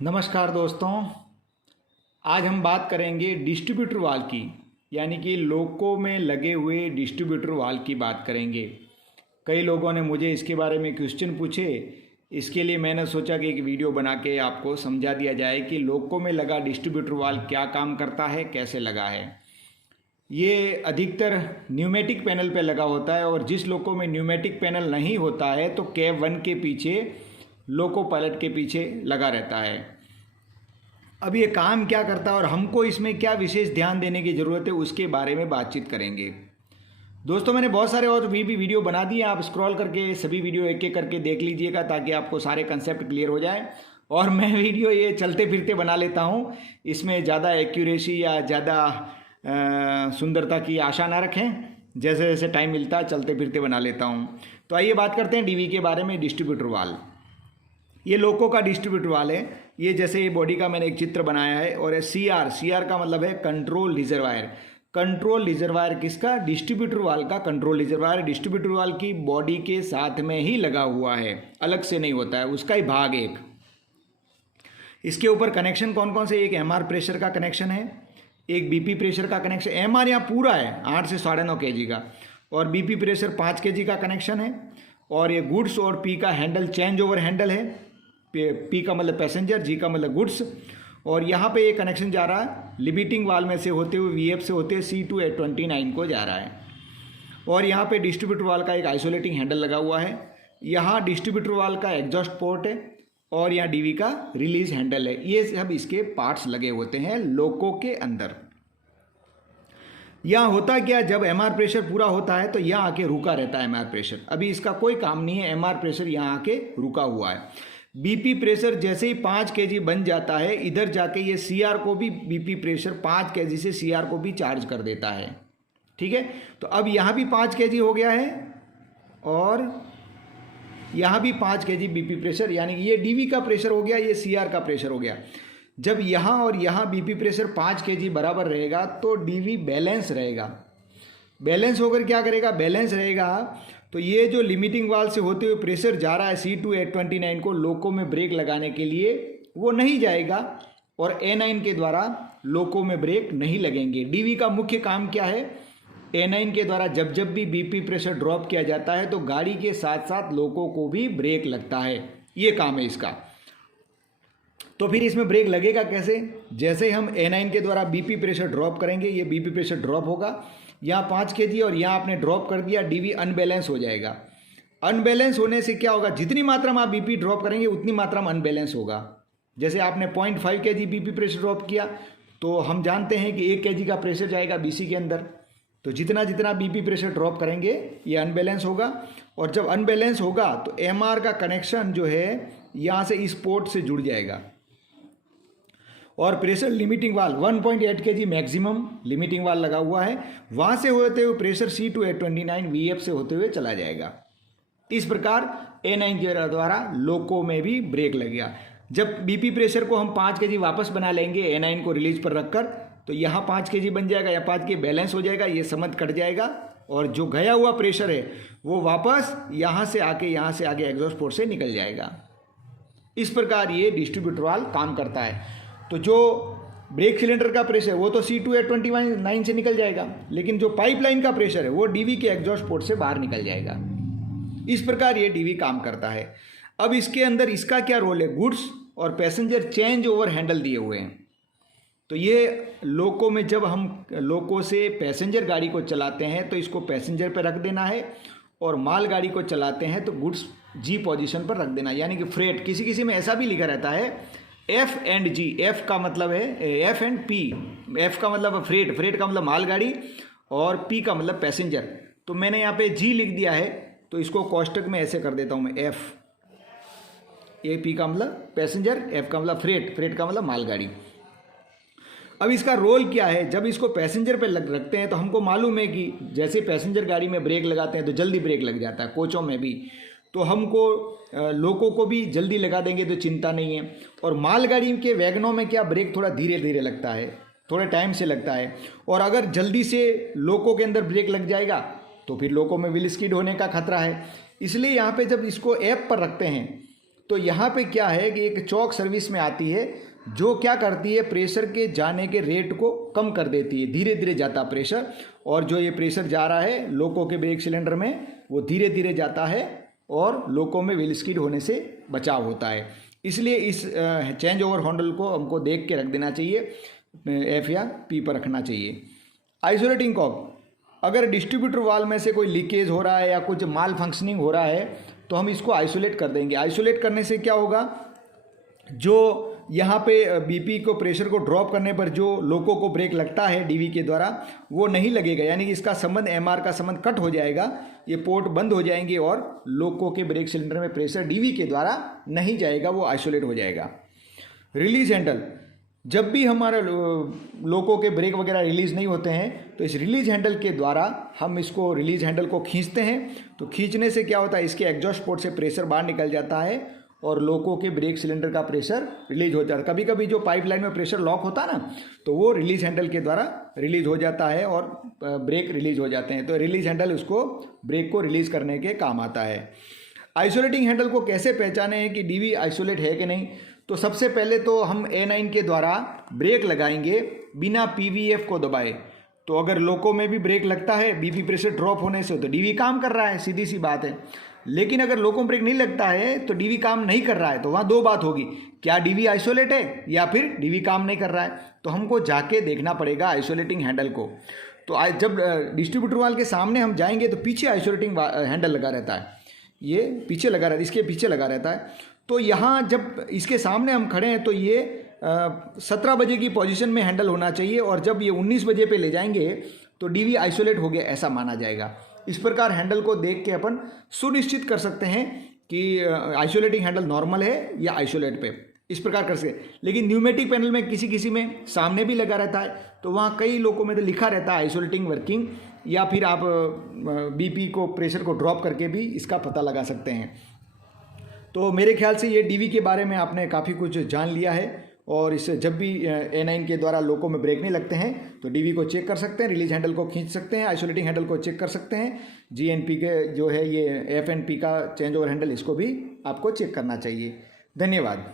नमस्कार दोस्तों। आज हम बात करेंगे डिस्ट्रीब्यूटर वाल्व की, यानी कि लोको में लगे हुए डिस्ट्रीब्यूटर वाल्व की बात करेंगे। कई लोगों ने मुझे इसके बारे में क्वेश्चन पूछे, इसके लिए मैंने सोचा कि एक वीडियो बना के आपको समझा दिया जाए कि लोको में लगा डिस्ट्रीब्यूटर वाल्व क्या काम करता है, कैसे लगा है। ये अधिकतर न्यूमेटिक पैनल पे लगा होता है, और जिस लोको में न्यूमेटिक पैनल नहीं होता है तो कैब 1 के पीछे, लोको पायलट के पीछे लगा रहता है। अब ये काम क्या करता है और हमको इसमें क्या विशेष ध्यान देने की ज़रूरत है, उसके बारे में बातचीत करेंगे। दोस्तों, मैंने बहुत सारे और भी वीडियो बना दिए, आप स्क्रॉल करके सभी वीडियो एक एक करके देख लीजिएगा ताकि आपको सारे कंसेप्ट क्लियर हो जाए। और मैं वीडियो ये चलते फिरते बना लेता हूँ, इसमें ज़्यादा एक्यूरेसी या ज़्यादा सुंदरता की आशा ना रखें। जैसे जैसे टाइम मिलता है चलते फिरते बना लेता हूँ। तो आइए बात करते हैं डीवी के बारे में। डिस्ट्रीब्यूटर वाल्व, ये लोको का डिस्ट्रीब्यूटर वाल्व है। ये जैसे ये बॉडी का मैंने एक चित्र बनाया है, और सीआर का मतलब है कंट्रोल रिजर्वायर। कंट्रोल रिजर्वायर किसका? डिस्ट्रीब्यूटर वाल्व का कंट्रोल रिजर्वायर डिस्ट्रीब्यूटर वाल्व की बॉडी के साथ में ही लगा हुआ है, अलग से नहीं होता है, उसका ही भाग एक। इसके ऊपर कनेक्शन कौन कौन से? एक एमआर प्रेशर का कनेक्शन है, एक बीपी प्रेशर का कनेक्शन। एमआर यहाँ पूरा है 8 से 9.5 kg का, और बीपी प्रेशर 5 kg का कनेक्शन है। और ये गुड्स और पी का हैंडल चेंज ओवर हैंडल है। पी का मतलब पैसेंजर, जी का मतलब गुड्स। और यहाँ पे ये कनेक्शन जा रहा है लिमिटिंग वाल्व में से होते हुए, वीएफ से होते हुए C2 को जा रहा है। और यहाँ पे डिस्ट्रीब्यूटर वाल्व का एक आइसोलेटिंग हैंडल लगा हुआ है। यहाँ डिस्ट्रीब्यूटर वाल्व का एग्जॉस्ट पोर्ट है, और यहाँ डीवी का रिलीज हैंडल है। ये सब इसके पार्ट्स लगे होते हैं लोको के अंदर। यहाँ होता क्या, जब एमआर प्रेशर पूरा होता है तो यहाँ आके रुका रहता है एमआर प्रेशर। अभी इसका कोई काम नहीं है, एमआर प्रेशर यहाँ आके रुका हुआ है। बीपी प्रेशर जैसे ही 5 kg बन जाता है, इधर जाके ये सीआर को भी, बीपी प्रेशर 5 kg से सीआर को भी चार्ज कर देता है। ठीक है, तो अब यहाँ भी 5 kg हो गया है, और यहाँ भी 5 kg बीपी प्रेशर, यानी ये डीवी का प्रेशर हो गया, ये सीआर का प्रेशर हो गया। जब यहाँ और यहाँ बीपी प्रेशर 5 kg बराबर रहेगा तो डीवी बैलेंस रहेगा। बैलेंस होकर क्या करेगा? बैलेंस रहेगा तो ये जो लिमिटिंग वाल्व से होते हुए प्रेशर जा रहा है C2 को लोको में ब्रेक लगाने के लिए, वो नहीं जाएगा, और A9 के द्वारा लोको में ब्रेक नहीं लगेंगे। डीवी का मुख्य काम क्या है? A9 के द्वारा जब जब भी बीपी प्रेशर ड्रॉप किया जाता है तो गाड़ी के साथ साथ लोको को भी ब्रेक लगता है, ये काम है इसका। तो फिर इसमें ब्रेक लगेगा कैसे? जैसे हम A9 के द्वारा बीपी प्रेशर ड्रॉप करेंगे, ये बीपी प्रेशर ड्रॉप होगा, यहाँ 5 kg और यहाँ आपने ड्रॉप कर दिया, डीवी अनबैलेंस हो जाएगा। अनबैलेंस होने से क्या होगा? जितनी मात्रा में आप बीपी ड्रॉप करेंगे उतनी मात्रा में अनबैलेंस होगा। जैसे आपने 0.5 kg बीपी प्रेशर ड्रॉप किया, तो हम जानते हैं कि 1 kg का प्रेशर जाएगा बीसी के अंदर, तो जितना जितना बीपी प्रेशर ड्रॉप करेंगे ये अनबैलेंस होगा। और जब अनबैलेंस होगा तो एमआर का कनेक्शन जो है यहाँ से इस पोर्ट से जुड़ जाएगा, और pressure limiting valve 1.8 kg maximum limiting valve लगा हुआ है, वहाँ से होते हुए प्रेशर C2 वीएफ से होते हुए चला जाएगा। इस प्रकार A9 के द्वारा लोको में भी ब्रेक लगेगा। जब बीपी प्रेशर को हम 5 kg वापस बना लेंगे A9 को रिलीज पर रखकर, तो यहाँ 5 kg बन जाएगा, या 5 kg बैलेंस हो जाएगा, ये समझ कट जाएगा, और जो गया हुआ प्रेशर है वो वापस यहाँ से आगे एग्जॉस्ट पोर्ट से निकल जाएगा। इस प्रकार ये डिस्ट्रीब्यूटर वाल्व काम करता है। तो जो ब्रेक सिलेंडर का प्रेशर वो तो C2 से निकल जाएगा, लेकिन जो पाइपलाइन का प्रेशर है वो डीवी के एग्जॉस्ट पोर्ट से बाहर निकल जाएगा। इस प्रकार ये डीवी काम करता है। अब इसके अंदर इसका क्या रोल है? गुड्स और पैसेंजर चेंज ओवर हैंडल दिए हुए हैं। तो ये लोको में जब हम लोको से पैसेंजर गाड़ी को चलाते हैं तो इसको पैसेंजर पर रख देना है, और माल गाड़ी को चलाते हैं तो गुड्स जी पोजीशन पर रख देना, यानी कि फ्रेट। किसी किसी में ऐसा भी लिखा रहता है F एंड G। F का मतलब है F एंड P। F का मतलब फ्रेट, फ्रेट का मतलब मालगाड़ी, और P का मतलब पैसेंजर। तो मैंने यहाँ पे G लिख दिया है, तो इसको कोष्टक में ऐसे कर देता हूँ मैं, F। ये P का मतलब पैसेंजर, F का मतलब फ्रेट, फ्रेट का मतलब मालगाड़ी। अब इसका रोल क्या है? जब इसको पैसेंजर पे रखते हैं तो हमको मालूम है कि जैसे पैसेंजर गाड़ी में ब्रेक लगाते हैं तो जल्दी ब्रेक लग जाता है, कोचों में भी, तो हमको लोको को भी जल्दी लगा देंगे तो चिंता नहीं है। और मालगाड़ी के वैगनों में क्या, ब्रेक थोड़ा धीरे धीरे लगता है, थोड़े टाइम से लगता है, और अगर जल्दी से लोको के अंदर ब्रेक लग जाएगा तो फिर लोको में व्हील स्किड होने का खतरा है। इसलिए यहाँ पे जब इसको ऐप पर रखते हैं तो यहाँ पे क्या है कि एक चॉक सर्विस में आती है जो क्या करती है, प्रेशर के जाने के रेट को कम कर देती है, धीरे धीरे जाता प्रेशर, और जो ये प्रेशर जा रहा है लोको के ब्रेक सिलेंडर में वो धीरे धीरे जाता है और लोको में व्हील स्किड होने से बचाव होता है। इसलिए इस चेंज ओवर हैंडल को हमको देख के रख देना चाहिए, एफ या पी पर रखना चाहिए। आइसोलेटिंग कॉक, अगर डिस्ट्रीब्यूटर वाल्व में से कोई लीकेज हो रहा है या कुछ माल फंक्शनिंग हो रहा है तो हम इसको आइसोलेट कर देंगे। आइसोलेट करने से क्या होगा, जो यहाँ पे बीपी को प्रेशर को ड्रॉप करने पर जो लोको को ब्रेक लगता है डीवी के द्वारा वो नहीं लगेगा, यानी कि इसका संबंध एमआर का संबंध कट हो जाएगा, ये पोर्ट बंद हो जाएंगे और लोको के ब्रेक सिलेंडर में प्रेशर डीवी के द्वारा नहीं जाएगा, वो आइसोलेट हो जाएगा। रिलीज हैंडल, जब भी हमारे लोको के ब्रेक वगैरह रिलीज़ नहीं होते हैं तो इस रिलीज हैंडल के द्वारा हम इसको रिलीज हैंडल को खींचते हैं, तो खींचने से क्या होता है, इसके एग्जॉस्ट पोर्ट से प्रेशर बाहर निकल जाता है और लोको के ब्रेक सिलेंडर का प्रेशर रिलीज हो जाता है। कभी कभी जो पाइपलाइन में प्रेशर लॉक होता है ना, तो वो रिलीज हैंडल के द्वारा रिलीज हो जाता है और ब्रेक रिलीज हो जाते हैं, तो रिलीज हैंडल उसको ब्रेक को रिलीज करने के काम आता है। आइसोलेटिंग हैंडल को कैसे पहचाने हैं कि डीवी आइसोलेट है कि नहीं, तो सबसे पहले तो हम A9 के द्वारा ब्रेक लगाएंगे बिना PVF को दबाए। तो अगर लोको में भी ब्रेक लगता है बीपी प्रेशर ड्रॉप होने से तो डीवी काम कर रहा है, सीधी सी बात है। लेकिन अगर लोको में ब्रेक नहीं लगता है तो डीवी काम नहीं कर रहा है, तो वहाँ दो बात होगी, क्या डीवी आइसोलेट है या फिर डीवी काम नहीं कर रहा है। तो हमको जाके देखना पड़ेगा आइसोलेटिंग हैंडल को। तो जब डिस्ट्रीब्यूटर वाल्व के सामने हम जाएंगे तो पीछे आइसोलेटिंग हैंडल लगा रहता है, ये पीछे लगा रहता है, इसके पीछे लगा रहता है। तो यहाँ जब इसके सामने हम खड़े हैं तो ये 17 बजे की पोजीशन में हैंडल होना चाहिए, और जब ये 19 बजे पे ले जाएंगे तो डीवी आइसोलेट हो गया ऐसा माना जाएगा। इस प्रकार हैंडल को देख के अपन सुनिश्चित कर सकते हैं कि आइसोलेटिंग हैंडल नॉर्मल है या आइसोलेट पे, इस प्रकार कर सकते। लेकिन न्यूमेटिक पैनल में किसी किसी में सामने भी लगा रहता है, तो वहाँ कई लोगों में तो लिखा रहता है आइसोलेटिंग वर्किंग, या फिर आप बीपी को प्रेशर को ड्रॉप करके भी इसका पता लगा सकते हैं। तो मेरे ख्याल से ये डीवी के बारे में आपने काफ़ी कुछ जान लिया है, और इससे जब भी A9 के द्वारा लोको में ब्रेक नहीं लगते हैं तो डीवी को चेक कर सकते हैं, रिलीज हैंडल को खींच सकते हैं, आइसोलेटिंग हैंडल को चेक कर सकते हैं, GNP के जो है ये FNP का चेंज ओवर हैंडल, इसको भी आपको चेक करना चाहिए। धन्यवाद।